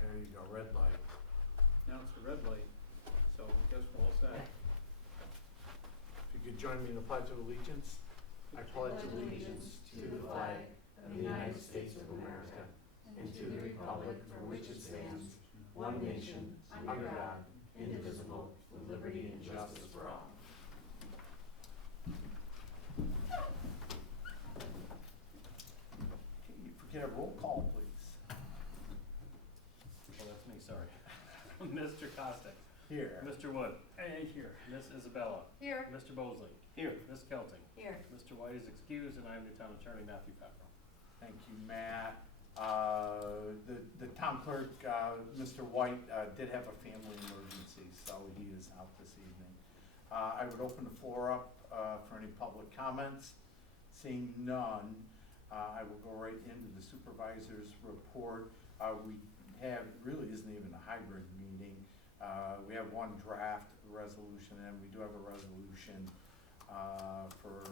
Here. There you go, red light. Now it's a red light, so I guess we're all set. If you could join me in the Pledge of Allegiance. I pledge allegiance to the flag of the United States of America and to the republic for which it stands, one nation, under God, indivisible, with liberty and justice for all. Can you forget a roll call, please? Oh, that's me, sorry. Mr. Costick. Here. Mr. Wood. Hey, here. Miss Isabella. Here. Mr. Bosley. Here. Miss Kelting. Here. Mr. White is excused, and I am the town attorney, Matthew Cockrell. Thank you, Matt. The town clerk, Mr. White, did have a family emergency, so he is out this evening. I would open the floor up for any public comments. Seeing none, I will go right into the supervisor's report. We have, really isn't even a hybrid meeting. We have one draft resolution, and we do have a resolution for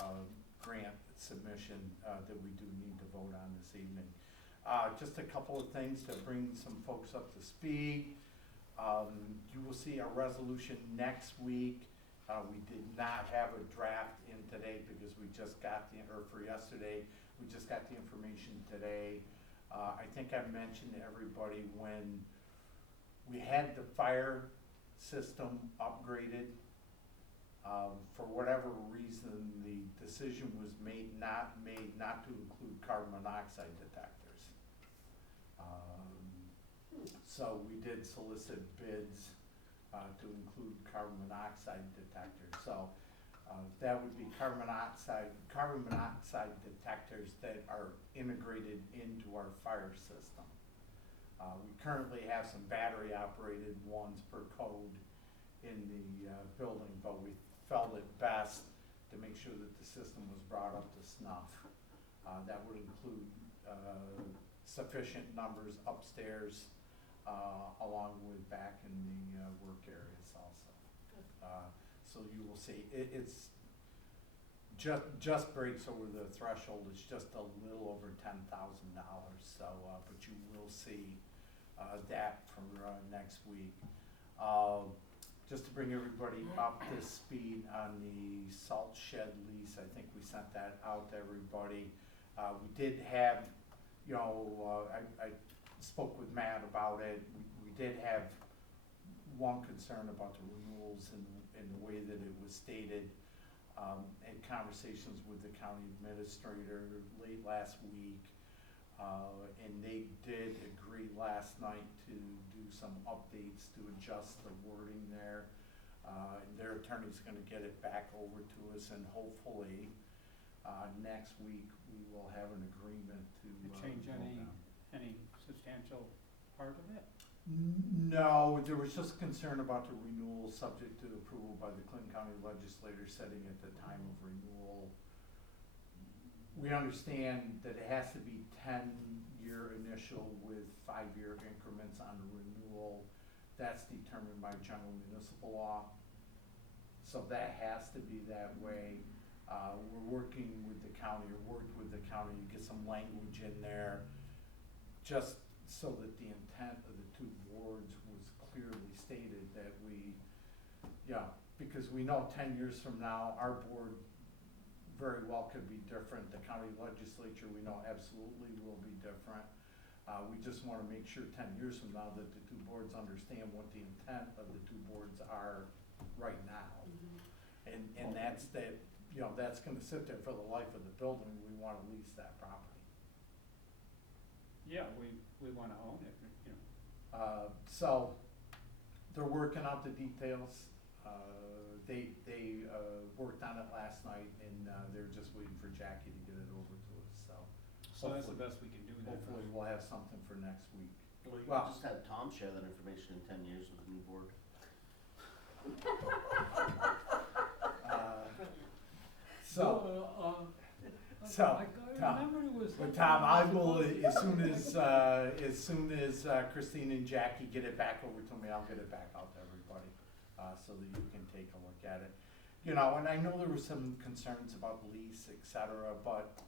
a grant submission that we do need to vote on this evening. Just a couple of things to bring some folks up to speed. You will see a resolution next week. We did not have a draft in today because we just got or for yesterday, we just got the information today. I think I mentioned to everybody when we had the fire system upgraded, for whatever reason, the decision was made not to include carbon monoxide detectors. So we did solicit bids to include carbon monoxide detectors. So that would be carbon monoxide detectors that are integrated into our fire system. We currently have some battery operated ones per code in the building, but we felt it best to make sure that the system was brought up to snuff. That would include sufficient numbers upstairs, along with back in the work areas also. So you will see, it's just breaks over the threshold. It's just a little over $10,000. So, but you will see that for next week. Just to bring everybody up to speed on the salt shed lease, I think we sent that out to everybody. We did have, I spoke with Matt about it. We did have one concern about the renewals and the way that it was stated. Had conversations with the county administrator late last week, and they did agree last night to do some updates to adjust the wording there. And their attorney's going to get it back over to us, and hopefully next week we will have an agreement to Change any substantial part of it? No, there was just concern about the renewal subject to approval by the Clinton County legislature setting at the time of renewal. We understand that it has to be 10-year initial with 5-year increments on the renewal. That's determined by general municipal law. So that has to be that way. We're working with the county, or worked with the county to get some language in there, just so that the intent of the two boards was clearly stated that because we know 10 years from now, our board very well could be different. The county legislature, we know absolutely will be different. We just want to make sure 10 years from now that the two boards understand what the intent of the two boards are right now. Mm-hmm. And that's that, that's going to sit there for the life of the building. We want to lease that property. Yeah, we want to own it, So they're working out the details. They worked on it last night, and they're just waiting for Jackie to get it over to us. So that's the best we can do then. Hopefully we'll have something for next week. Well, you can just have Tom share that information in 10 years with the new board. I remember it was. But Tom, I will as soon as Christine and Jackie get it back over to me, I'll get it back out to everybody, so that you can take a look at it. And I know there were some concerns about lease, et cetera, but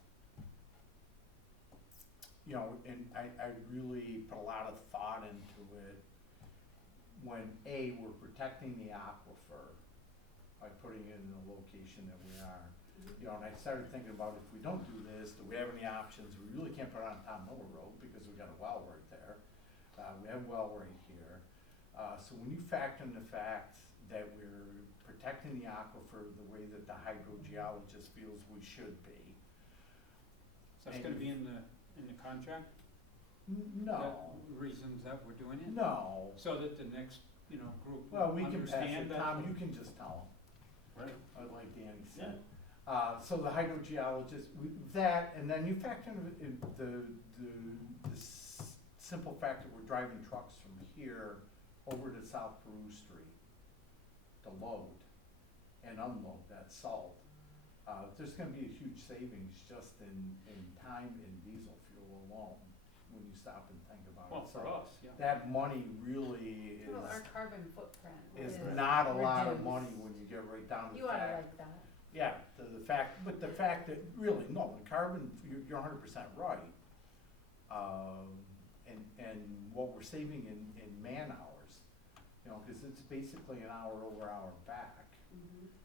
you know, and I really put a lot of thought into it when, A, we're protecting the aquifer by putting it in the location that we are. You know, and I started thinking about if we don't do this, do we have any options? We really can't put it on Tom Miller Road because we got a well right there. We have a well right here. So when you factor in the fact that we're protecting the aquifer the way that the hydrogeologist feels we should be. So it's gonna be in the contract? No, The reasons that we're doing it? no. So that the next, you know, group Well, will we can pass understand it. that? Tom, you can just tell Right. them, like Danny said. So the hydrogeologist, that, and then you factor in the simple fact that we're driving trucks from here over to South Peru Street to load and unload that salt. There's gonna be a huge savings just in time and diesel fuel alone, when you stop and think about it. Well, for So us, yeah. that money really Well, our is carbon footprint is is not a lot of reduced. money when you get right down to You the ought to fact. like that. Yeah, the fact, but the fact that, really, no, the carbon, you're 100% right. And what we're saving in man hours, you know, cause it's basically an hour over, hour back.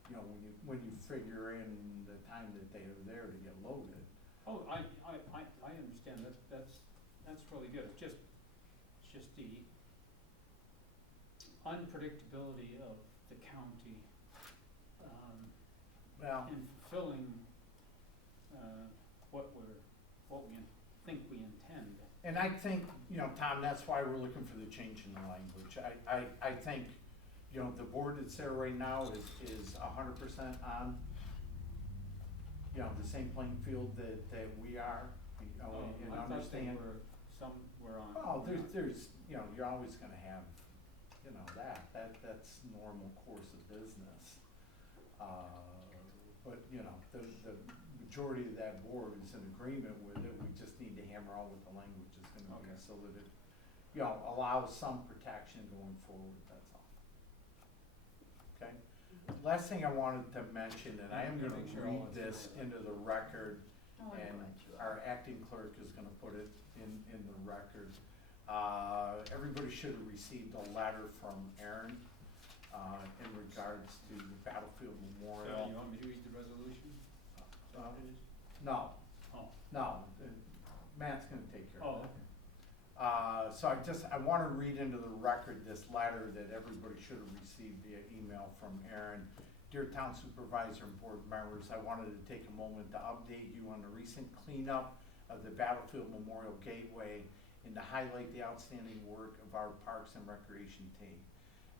You know, when you figure in the time that they are there to get loaded. Oh, I understand, that's really good, it's just the unpredictability of the county, Well, in fulfilling, what we think we intend. and I think, you know, Tom, that's why we're looking for the change in the language. I think, you know, the board that's there right now is 100% on, you know, the same playing field that we are, you know, and I thought they understand. some were on. Well, there's, you know, you're always gonna have, you know, that's normal course of business. But, you know, the majority of that board is in agreement with it, we just need to hammer out what the language is gonna be, Okay. so that it, you know, allows some protection going forward, that's all. Okay? Last thing I wanted to mention, and I am Yeah, gonna make sure all read that's this clear. into the record, Oh, I'm and glad you are. our acting clerk is gonna put it in the record. Everybody should have received a letter from Aaron, in regards to the Battlefield So Memorial. you want me to read the resolution? Is that what it is? No, Oh, no, Matt's gonna take care oh, of it. okay. So I wanna read into the record this letter that everybody should have received via email from Aaron. Dear Town Supervisor and Board members, I wanted to take a moment to update you on the recent cleanup of the Battlefield Memorial Gateway and to highlight the outstanding work of our Parks and Recreation team.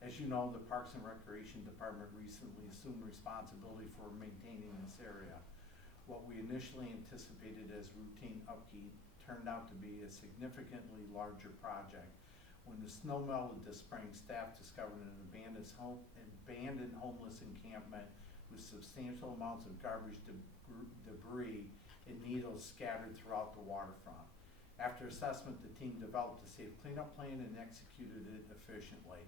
As you know, the Parks and Recreation Department recently assumed responsibility for maintaining this area. What we initially anticipated as routine upkeep turned out to be a significantly larger project. When the snow melted this spring, staff discovered an abandoned homeless encampment with substantial amounts of garbage debris and needles scattered throughout the waterfront. After assessment, the team developed a safe cleanup plan and executed it efficiently.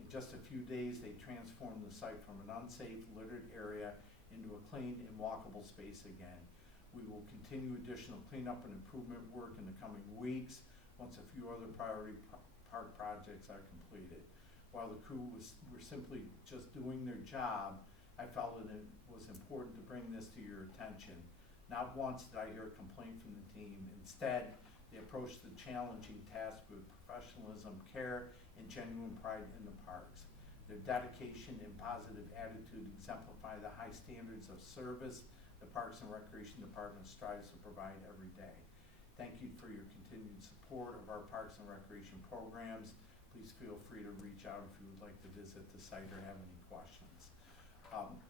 In just a few days, they transformed the site from an unsafe, littered area into a clean and walkable space again. We will continue additional cleanup and improvement work in the coming weeks, once a few other priority park projects are completed. While the crew were simply just doing their job, I felt that it was important to bring this to your attention. Not once did I hear a complaint from the team. Instead, they approached the challenging task with professionalism, care, and genuine pride in the parks. Their dedication and positive attitude exemplify the high standards of service the Parks and Recreation Department strives to provide every day. Thank you for your continued support of our Parks and Recreation programs. Please feel free to reach out if you would like to visit the site or have any questions.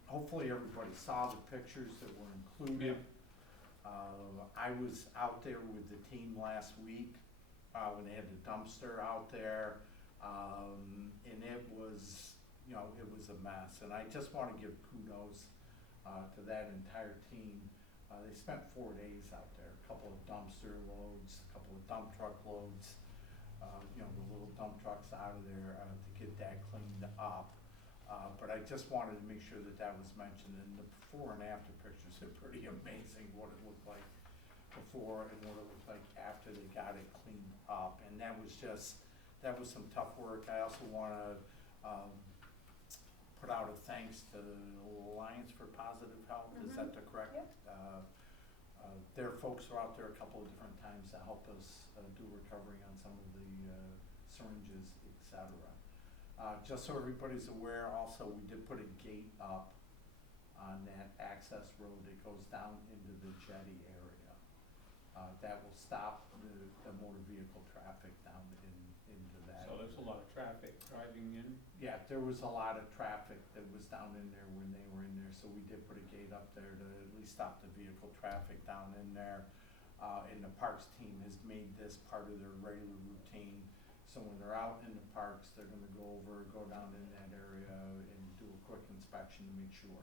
Hopefully everybody saw the pictures that were included. I was out there with the team last week when they had the dumpster out there, and it was, you know, it was a mess. And I just want to give kudos to that entire team. They spent 4 days out there, a couple of dumpster loads, a couple of dump truck loads, you know, the little dump trucks out of there to get that cleaned up. But I just wanted to make sure that that was mentioned, and the before and after pictures are pretty amazing what it looked like. before and what it looked like after they got it cleaned up. And that was some tough work. I also wanna, put out a thanks to Alliance for Positive Health, is that the correct? Yep. Their folks were out there a couple of different times to help us, do recovery on some of the, syringes, et cetera. Just so everybody's aware, also, we did put a gate up on that access road that goes down into the jetty area. That will stop the motor vehicle traffic down into that. So there's a lot of traffic driving in. Yeah, there was a lot of traffic that was down in there when they were in there, so we did put a gate up there to at least stop the vehicle traffic down in there. And the parks team has made this part of their regular routine. So when they're out in the parks, they're gonna go down in that area and do a quick inspection to make sure.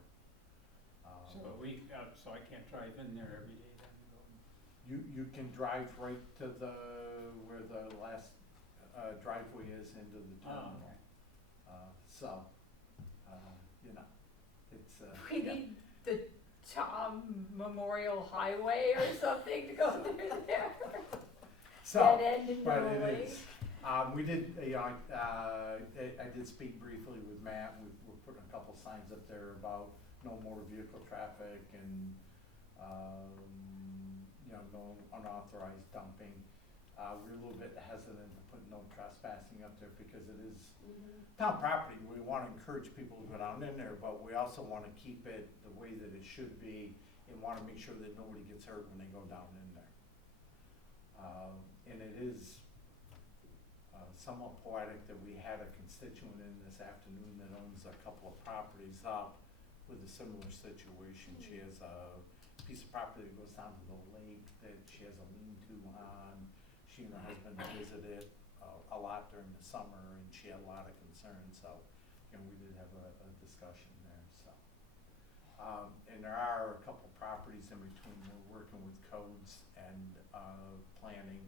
So I can't drive in there every day then? You can drive right to where the last driveway is into the terminal. So, you know, it's, We yeah. need the Tom Memorial Highway or something to go through there. So, Dead end and but no it way. is. We did, I did speak briefly with Matt. We're putting a couple signs up there about no motor vehicle traffic and, no unauthorized dumping. We're a little bit hesitant to put no trespassing up there because it is town property. We wanna encourage people to go down in there, but we also wanna keep it the way that it should be and wanna make sure that nobody gets hurt when they go down in there. And it is somewhat poetic that we had a constituent in this afternoon that owns a couple of properties up with a similar situation. She has a piece of property that goes down to the lake that she has a lean-to on. She and her husband visited a lot during the summer, and she had a lot of concerns, so, we did have a discussion there, so. And there are a couple properties in between. We're working with codes and planning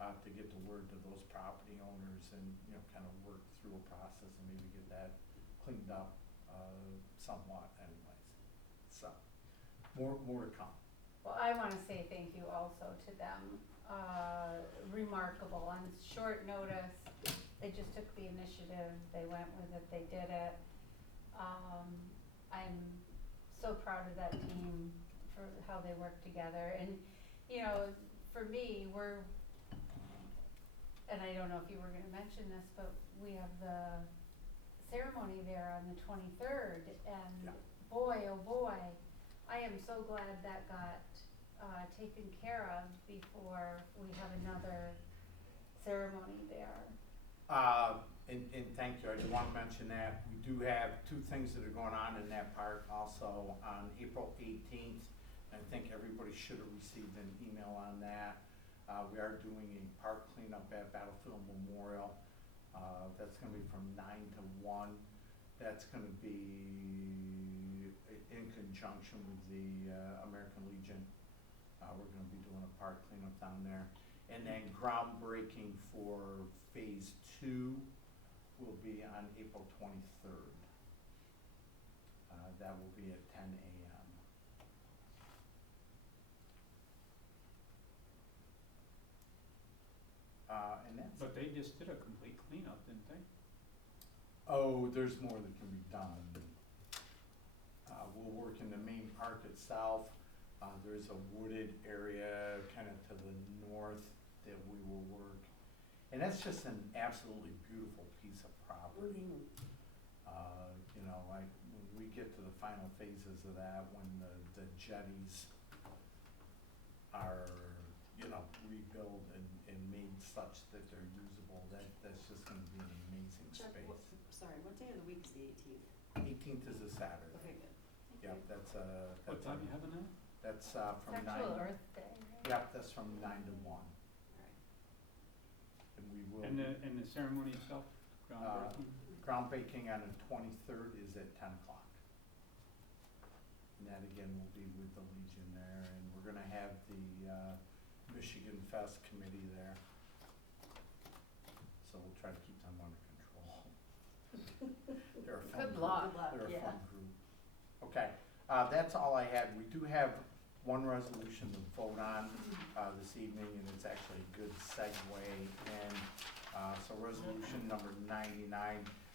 to get the word to those property owners and, kind of work through a process and maybe get that cleaned up somewhat anyways. So, more to come. Well, I wanna say thank you also to them. Remarkable, on short notice, they just took the initiative, they went with it, they did it. I'm so proud of that team for how they work together, and, for me, and I don't know if you were gonna mention this, but we have the ceremony there on the 23rd, and Yeah. boy, oh boy, I am so glad that got taken care of before we have another ceremony there. And thank you, I did want to mention that. We do have two things that are going on in that park also on April 18th. I think everybody should have received an email on that. We are doing a park cleanup at Battlefield Memorial. That's gonna be from 9 to 1. That's gonna be in conjunction with the American Legion. We're gonna be doing a park cleanup down there. And then groundbreaking for phase 2 will be on April 23rd. That will be at 10 a.m. And that's, But they just did a complete cleanup, didn't they? oh, there's more that can be done. We'll work in the main park itself. There's a wooded area kind of to the north that we will work. And that's just an absolutely beautiful piece of property. When we get to the final phases of that, when the jetties are, rebuilt and made such that they're usable, that's just gonna be an amazing Chuck, space. sorry, what day of the week is the 18th? 18th is a Saturday. Okay, good. Yep, that's What time you having that? That's from It's 9. actual Earth Day, right? Yep, that's from 9 to 1. All right. And we will. And the ceremony itself, groundbreaking? Groundbreaking on the 23rd is at 10 o'clock. And that again will be with the Legion there, and we're gonna have the Michigan Fest committee there. So we'll try to keep them under control. They're a fun Good group. luck. Good luck, They're a yeah. fun group. Okay, that's all I had. We do have one resolution to vote on this evening, and it's actually a good segue. And so resolution number 99,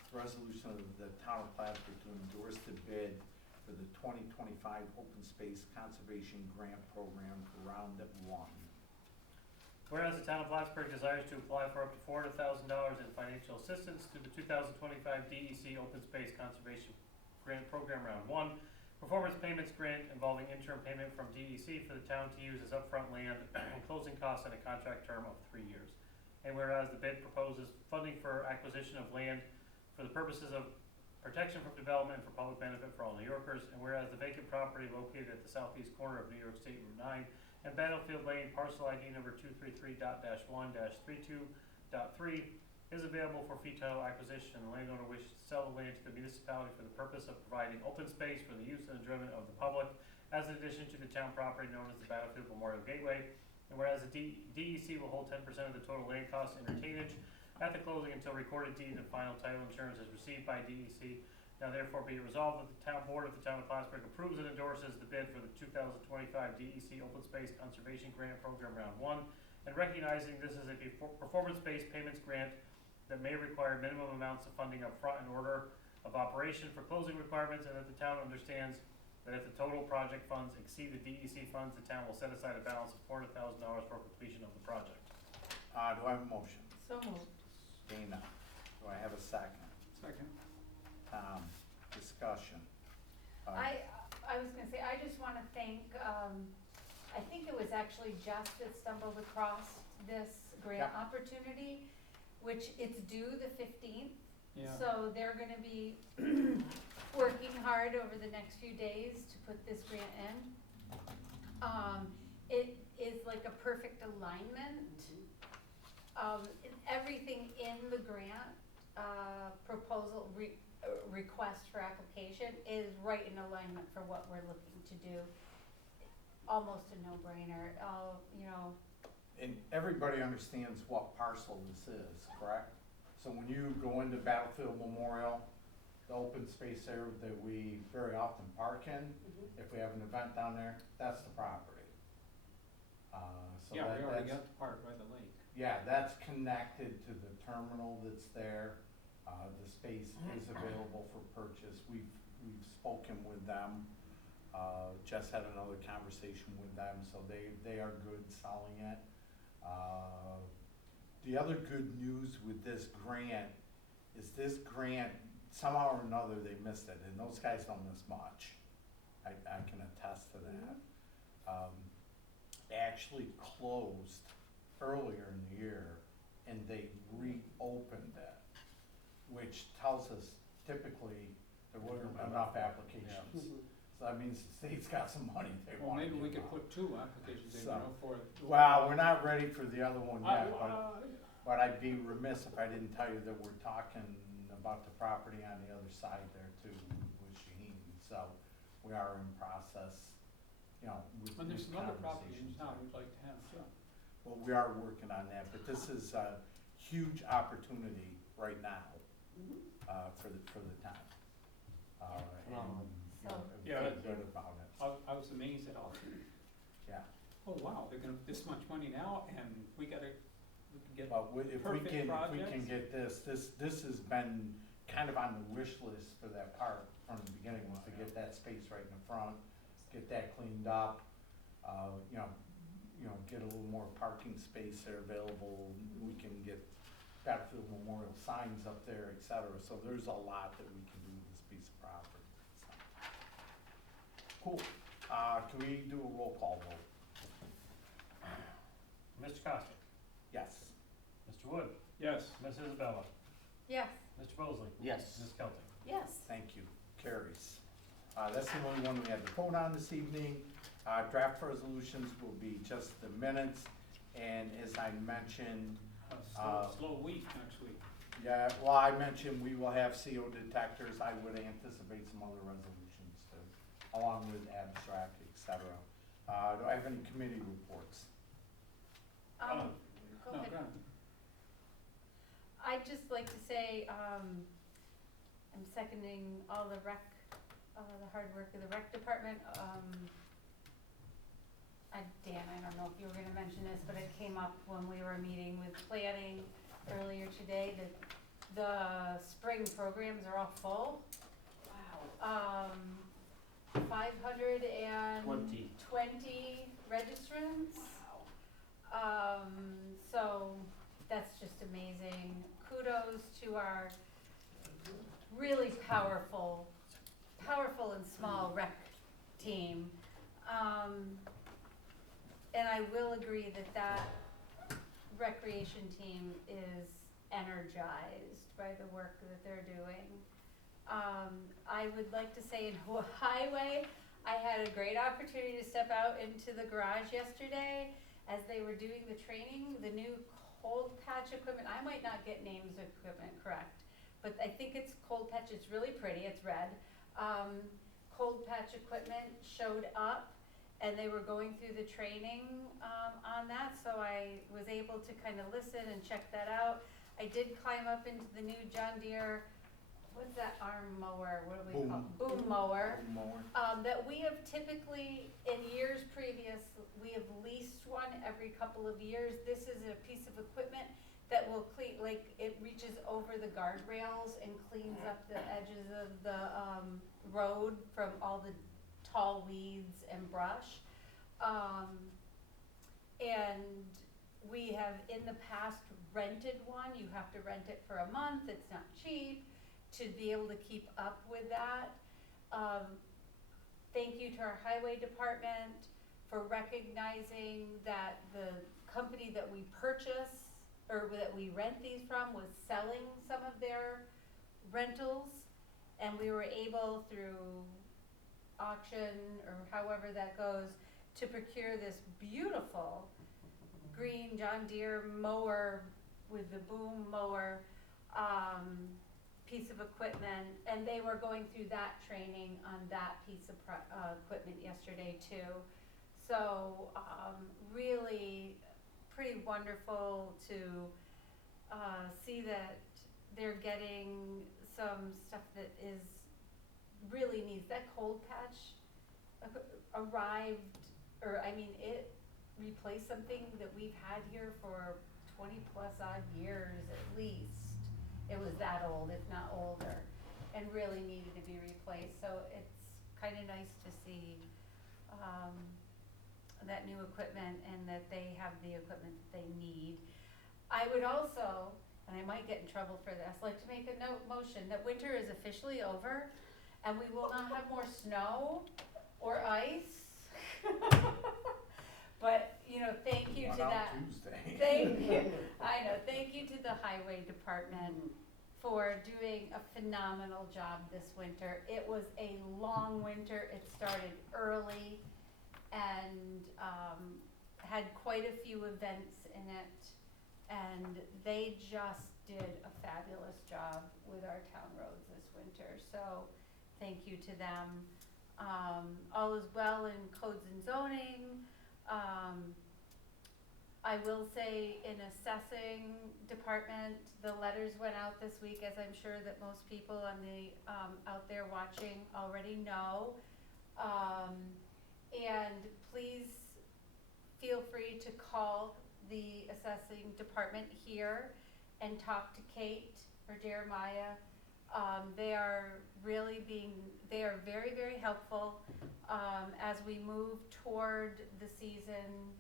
resolution of the town of Plattsburgh to endorse the bid for the 2025 Open Space Conservation Grant Program for Roundup 1. Whereas the town of Plattsburgh desires to apply for up to $400,000 in financial assistance through the 2025 DEC Open Space Conservation Grant Program Round 1, performance payments grant involving interim payment from DEC for the town to use as upfront land and closing costs on a contract term of 3 years. And whereas the bid proposes funding for acquisition of land for the purposes of protection from development and for public benefit for all New Yorkers, and whereas the vacant property located at the southeast corner of New York State Route 9 and Battlefield Lane, parcel ID number 233.1-32.3, is available for fee title acquisition, and the landowner wishes to sell the land to the municipality for the purpose of providing open space for the use and enjoyment of the public, as an addition to the town property known as the Battlefield Memorial Gateway. And whereas the DEC will hold 10% of the total land costs and retainage at the closing until recorded deed and final title insurance is received by DEC. Now therefore be it resolved that the town board of the town of Plattsburgh approves and endorses the bid for the 2025 DEC Open Space Conservation Grant Program Round 1, and recognizing this is a performance-based payments grant that may require minimum amounts of funding up front in order of operation for closing requirements, and that the town understands that if the total project funds exceed the DEC funds, the town will set aside a balance of $400,000 for completion of the project. Do I have a motion? So moved. Dana, do I have a second? Second. Tom, discussion. I was gonna say, I just wanna thank, I think it was actually Jess that stumbled across this grant Yep. opportunity, which it's due the 15th. Yeah. So they're gonna be working hard over the next few days to put this grant in. It is like a perfect alignment. Everything in the grant, proposal, request for application is right in alignment for what we're looking to do. Almost a no-brainer, you know. And everybody understands what parcel this is, correct? So when you go into Battlefield Memorial, the open space area that we very often park in, if we have an event down there, that's the property. So Yeah, we already that's- got the part by the lake. Yeah, that's connected to the terminal that's there. The space is available for purchase. We've spoken with them. Jess had another conversation with them, so they are good selling it. The other good news with this grant is this grant, somehow or another, they missed it, and those guys don't miss much. I can attest to that. Actually closed earlier in the year, and they reopened it, which tells us typically there wasn't enough applications. So that means the state's got some money they Well, want to maybe we give could out. put 2 applications in, you So- know, for. Well, we're not ready for the other one yet, but, Uh, but I'd be remiss if I didn't tell you that we're talking about the property on the other side there too, with Shaheen. So we are in process, you know, with And there's some other properties in conversations town there. we'd like to have too. Well, we are working on that, but this is a huge opportunity right now, for the town. And, you know, So, we Yeah, feel good about it, I was amazed at all. yeah. Oh, wow, they're gonna, this much money now, and we can get, But if we Perfect can projects. get this has been kind of on the wish list for that park from the beginning, was to get that space right in the front, get that cleaned up, you know, get a little more parking space there available. We can get Battlefield Memorial signs up there, et cetera, so there's a lot that we can do with this piece of property, so. Cool, can we do a roll call vote? Mr. Costick, Yes. Mr. Wood, yes. Ms. Isabella, yes, Mr. Mosley, Yes. Ms. Kelty. Yes. Thank you. Carries. That's the only one we had to vote on this evening. Draft resolutions will be just the minutes, and as I mentioned, Slow week next week. yeah, well, I mentioned we will have CO detectors. I would anticipate some other resolutions too, along with abstract, et cetera. Do I have any committee reports? go No, ahead. go ahead. I'd just like to say, I'm seconding all the rec, the hard work of the rec department. Dan, I don't know if you were gonna mention this, but it came up when we were meeting with planning earlier today, that the spring programs are all full. Wow. 520 registrants. So that's just amazing. Kudos to our really powerful and small rec team. And I will agree that recreation team is energized by the work that they're doing. I would like to say in highway, I had a great opportunity to step out into the garage yesterday as they were doing the training, the new cold patch equipment. I might not get names of equipment correct, but I think it's cold patch. It's really pretty. It's red. Cold patch equipment showed up, and they were going through the training on that, so I was able to kind of listen and check that out. I did climb up into the new John Deere, what's that arm mower, what do we call it? Boom mower. That we have typically, in years previous, we have leased one every couple of years. This is a piece of equipment that will clean, like, it reaches over the guardrails and cleans up the edges of the road from all the tall weeds and brush. And we have in the past rented one. You have to rent it for a month. It's not cheap to be able to keep up with that. Thank you to our highway department for recognizing that the company that we purchase or that we rent these from was selling some of their rentals, and we were able through auction or however that goes to procure this beautiful green John Deere mower with the boom mower piece of equipment, and they were going through that training on that piece of equipment yesterday too. So really pretty wonderful to see that they're getting some stuff that is really needs. That cold patch arrived, or I mean it replaced something that we've had here for 20 plus odd years at least. It was that old, if not older, and really needed to be replaced. So it's kind of nice to see that new equipment and that they have the equipment that they need. I would also, and I might get in trouble for this, like to make a motion that winter is officially over and we will not have more snow or ice. But, you know, thank you to that. Tuesday. Thank you. I know. Thank you to the highway department for doing a phenomenal job this winter. It was a long winter. It started early and had quite a few events in it. And they just did a fabulous job with our town roads this winter. So thank you to them. All is well in codes and zoning. I will say in assessing department, the letters went out this week, as I'm sure that most people on the out there watching already know. And please feel free to call the assessing department here and talk to Kate or Jeremiah. They are very, very helpful as we move toward the season,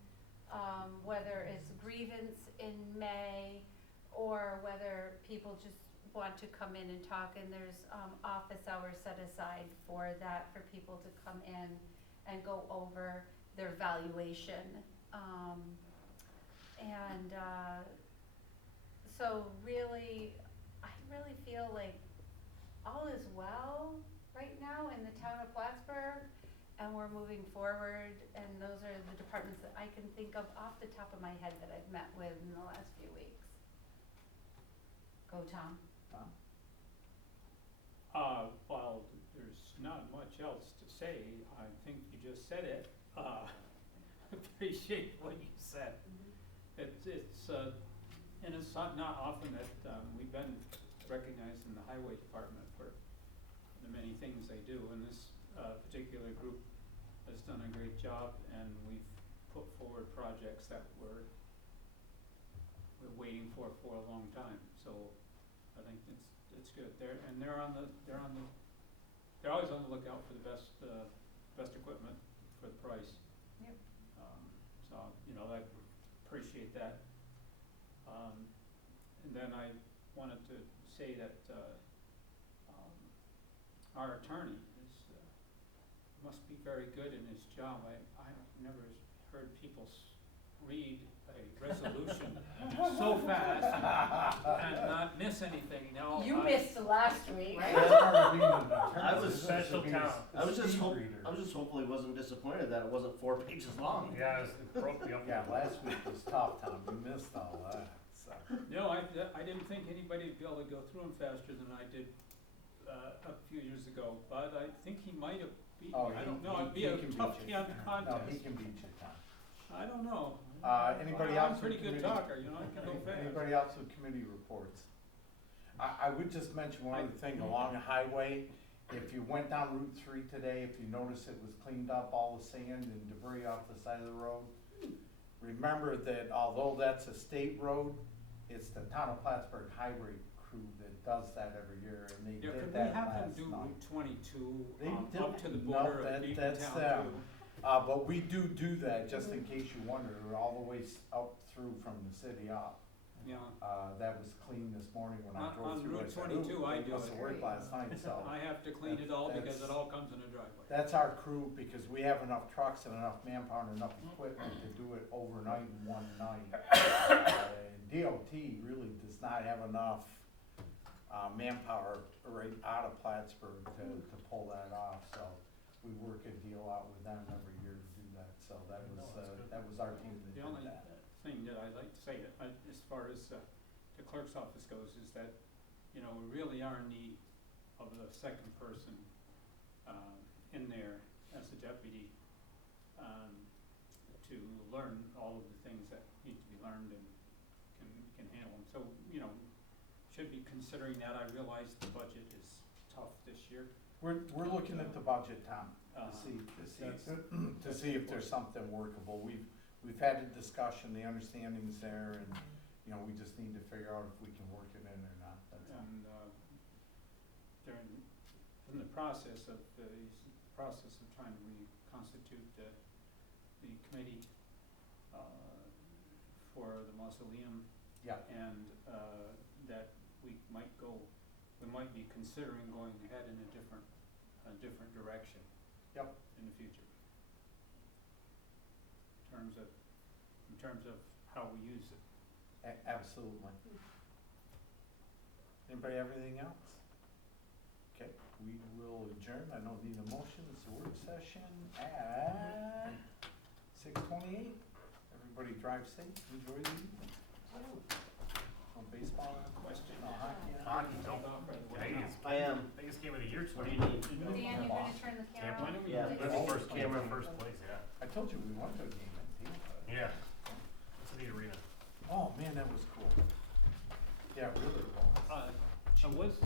whether it's grievance in May or whether people just want to come in and talk, and there's office hours set aside for that, for people to come in and go over their valuation. So really, I really feel like all is well right now in the town of Plattsburgh, and we're moving forward, and those are the departments that I can think of off the top of my head that I've met with in the last few weeks. Go, Tom. Well, there's not much else to say. I think you just said it. Appreciate what you said. It's and it's not often that we've been recognized in the highway department for the many things they do, and this particular group has done a great job, and we've put forward projects that we're waiting for a long time, so I think it's good. They're always on the lookout for the best equipment for the price. Yep. So, you know, I appreciate that. And then I wanted to say that, our attorney is, must be very good in his job. I've never heard people read a resolution so fast and not miss anything. Now, You missed the last week. I was Special talent. I was just hopeful he wasn't disappointed that it wasn't 4 pages long. Yeah, it broke the up. Yeah, last week was tough, Tom, you missed all that, so. no, I didn't think anybody would be able to go through them faster than I did a few years ago, but I think he might have beat me. Oh, I he- don't know, he- it'd be he a can beat tough you. contest. No, he can beat you, Tom. I don't know. Anybody I'm else a pretty with good committee- talker, you know, I can go fast. Anybody else with committee reports? I would just mention one other thing, along the highway, if you went down Route 3 today, if you noticed it was cleaned up, all the sand and debris off the side of the road, remember that although that's a state road, it's the town of Plattsburgh highway crew that does that every year, and they Yeah, did could we that have them last do night. Route 22, They up to the no, border that- of that's Beavertown them. too? But we do that, just in case you wonder, all the way up through from the city up. Yeah, That was clean this morning when I On- drove on through. I Route said, 22 "Ooh, I they do must it." have worked last night, so. I have to clean it all because it all comes in a driveway. That's our crew, because we have enough trucks and enough manpower and enough equipment to do it overnight in one night. And DOT really does not have enough, manpower right out of Plattsburgh to pull that off, so we work a deal out with them every year to do that, so that was our team that The did only that. thing that I'd like to say, as far as the clerk's office goes, is that, you know, we really are in need of a second person in there as a deputy to learn all of the things that need to be learned and can handle them. So, you know, should be considering that. I realize the budget is tough this year. We're looking at the budget, Tom, to see That's if there's something workable. We've had a discussion, the understanding's there, and, you know, we just need to figure out if we can work it in or not, that's all. And during, in the process of trying to reconstitute the committee for the mausoleum. Yeah. And that we might be considering going ahead in a different direction. Yep. In the future. In terms of how we use it. Absolutely. Anybody have anything else? Okay, we will adjourn. I don't need a motion. It's a work session at 6:28. Everybody drive safe. Enjoy the evening. No baseball, Question. no hockey. Hockey, don't. Canadians. I am. Biggest game of the year. What do you need? Dan, you're gonna turn the camera Tampa. on? Yeah. That's the first camera in first place, yeah. I told you we went to a game in Tampa. Yeah. It's a neat arena. Oh, man, that was cool. Yeah, really was. I was